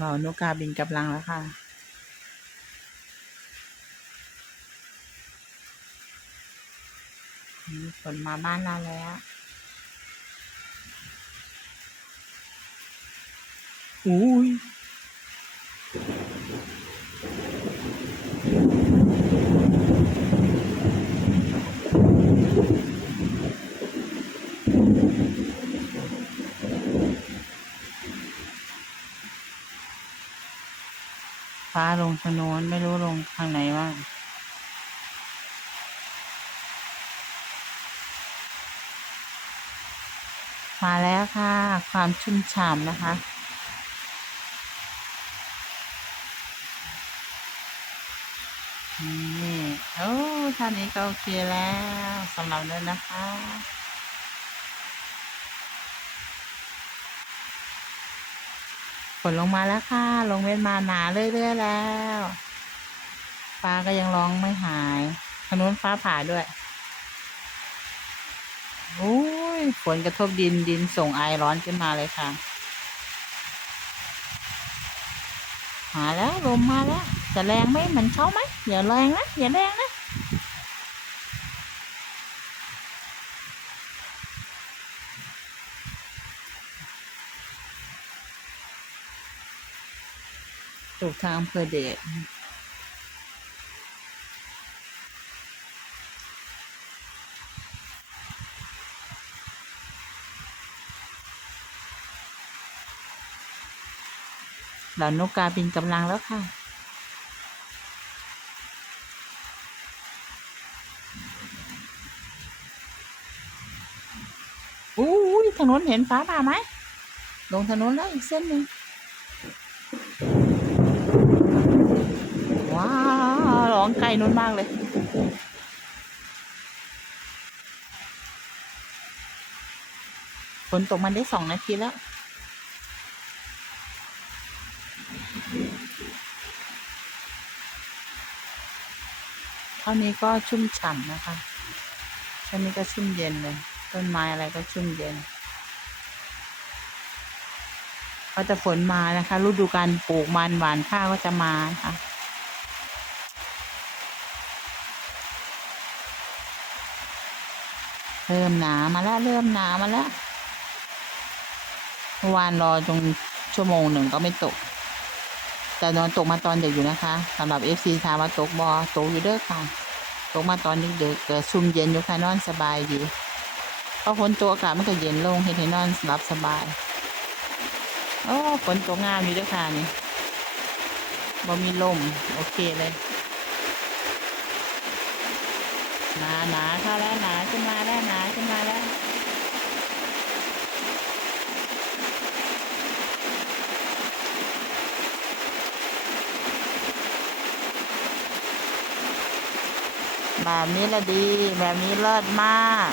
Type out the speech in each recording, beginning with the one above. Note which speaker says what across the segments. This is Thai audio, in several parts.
Speaker 1: บ่านกกาบินกำลังแล้วค่ะฝนมาบ้านเราแล้วอุ้ย ฟ้าลงทางโน้นไม่รู้ลงทางไหนว่ามาแล้วค่ะ ความชุ่มฉ่ำนะคะ นี่ โอ้ท่านี้ก็โอเคแล้วสำหรับเดินนะคะ นลงมาแล้วค่ะ ลงเว้นมาหนาเรื่อยๆแล้ว ฟ้าก็ยังร้องไม่หายทางนู้นฟ้าผ่าด้วยโอ้ยฝนกระทบดินดินส่งไอร้อนขึ้นมาเลยค่ะหาแล้วลมมาแล้ว จะแรงไหมมือนเขาไหมอย่าแรงนะอย่าแรงนะ ตกทางอำเภอเดชเหล่านกกาบินกำลังแล้วค่ะ อู้ยถนนเห็นฟ้าผ่าไหม ลงถนนแล้วอีกเส้นหนึ่ง ว้าว ร้องไกลนู้นมากเลยฝนตกมันได้สองนาทีแล้วเท่านี้ก็ชุ่มฉ่ำนะคะเท่านี้ก็ชุ่มเย็นเลย ต้นไม้อะไรก็ชุ่มเย็นพอจะฝนมานะคะ ฤดูการปลูกมันหวานข้าวก็จะมาค่ะ เริ่มหนามาแล้วเริ่มหนามาแล้วเมื่อวานรอจนชั่วโมงหนึ่งก็ไม่ตก แต่นอนตกมาตอนเด็กอยู่นะคะสำหรับเอฟซีถามว่าตกบอตกอยู่เด้อค่ะ ตกมาตอนเด็กๆเกิดซุ่มเย็นอยู่ค่ะนอนสบายดีพอฝนตกอากาศมันก็เย็นลงเห็นให้นอนหลับสบายโอ้ฝนตกงามอยู่เด้วยค่ะนี่บ่มีลม โอเคเลย มาหนาเข้าแล้วหนาขึ้นมาแล้วหนาขึ้นมาแล้วแบบนี้ละดี แบบนี้เลิศมาก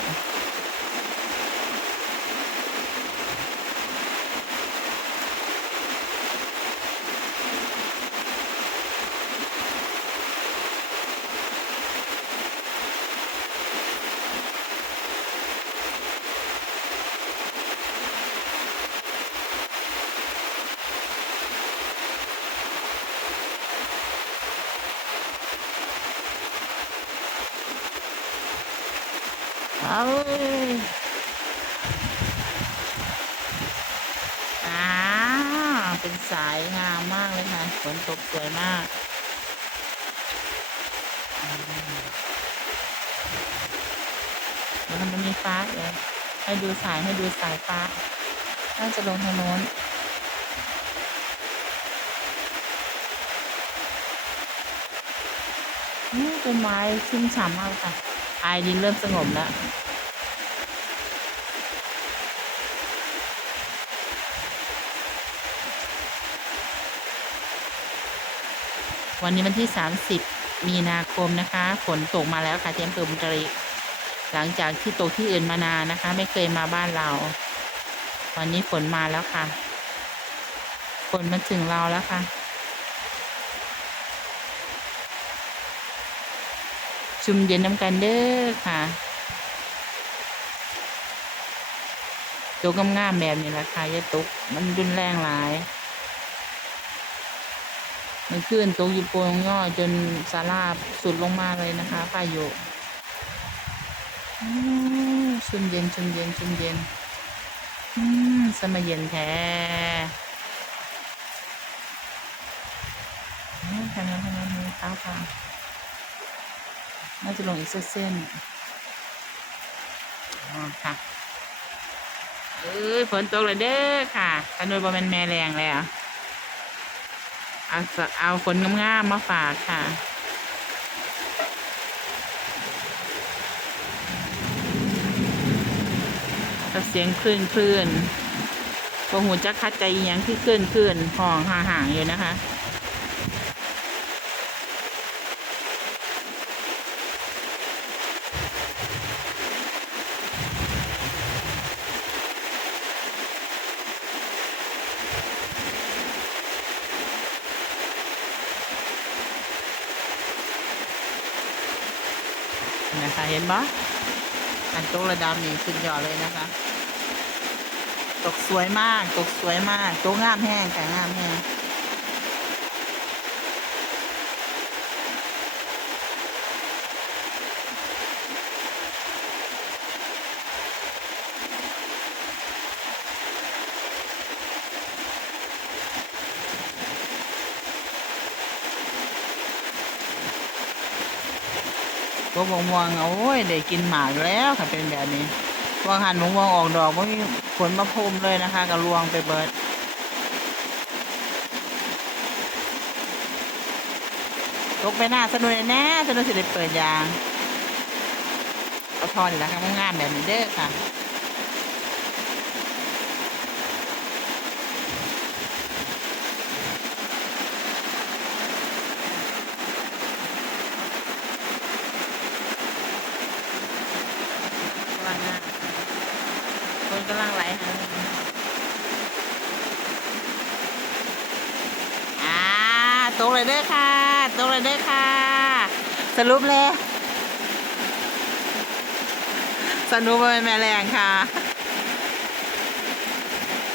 Speaker 1: เอาเลยอ่าเป็นสายงามมากเลยค่ะ ฝนตกสวยมาก แล้วมันมีฟ้าเดี๋ยวให้ดูสายให้ดูสายฟ้า น่าจะลงทางโน้นนี่ต้นไม้ชุ่มฉ่ำมากค่ะ ไอดินเริ่มสงบแล้ววันนี้วันที่ 30 มีนาคมนะคะ ฝนตกมาแล้วค่ะที่อำเภอบุรีหลังจากที่ตกที่อื่นมานานนะคะ ไม่เคยมาบ้านเรา วันนี้ฝนมาแล้วค่ะ ฝนมาถึงเราแล้วค่ะ ชุมเย็นน้ำกันเด้อค่ะตกง่ามๆแบบนี้แหละค่ะยาตก มันรุนแรงหลายมันขึ้นตกอยู่โปงย่อจนสาราสุดลงมาเลยนะคะพายุชุ่มเย็นชุ่มเย็นชุ่มเย็นอืมสมัยเย็นแท้อืมทำงานทำงานมือเท้าค่ะ น่าจะลงอีกสักเส้นค่ะเอ้ยฝนตกเลยเด้อค่ะขนุยบอมันแม่แรงแล้วเอาเอาฝนงามๆมาฝากค่ะก็เสียงคลื่นคลื่นพวหูจักคัดใจยังที่คลื่นคลื่นห้องห่างๆอยู่นะคะ นะคะ เห็นปะอันตกระดับนี้สุดยอดเลยนะคะ ตกสวยมาก ตกสวยมาก ตกงามแห้งแต่งามแห้ง กมะม่วงโอ้ยได้กินหมากแล้วค่ะเป็นแบบนี้วางหันมงวงออกดอกว่มีผลมาพุ่มเลยนะคะกับรวงไปเบิดตกไปหน้าสนุนแน่สนุนสิได้เปิดยางเอาทอนอยู่แล้วค่ะงายๆแบบนี้เด้อค่ะ กำลังงามคนกำลังไหลหาอ่า ตกเลยเด้อค่ะ ตกเลยเด้อค่ะ สรุปเลยสรุปว่าเป็นแม่แรงค่ะ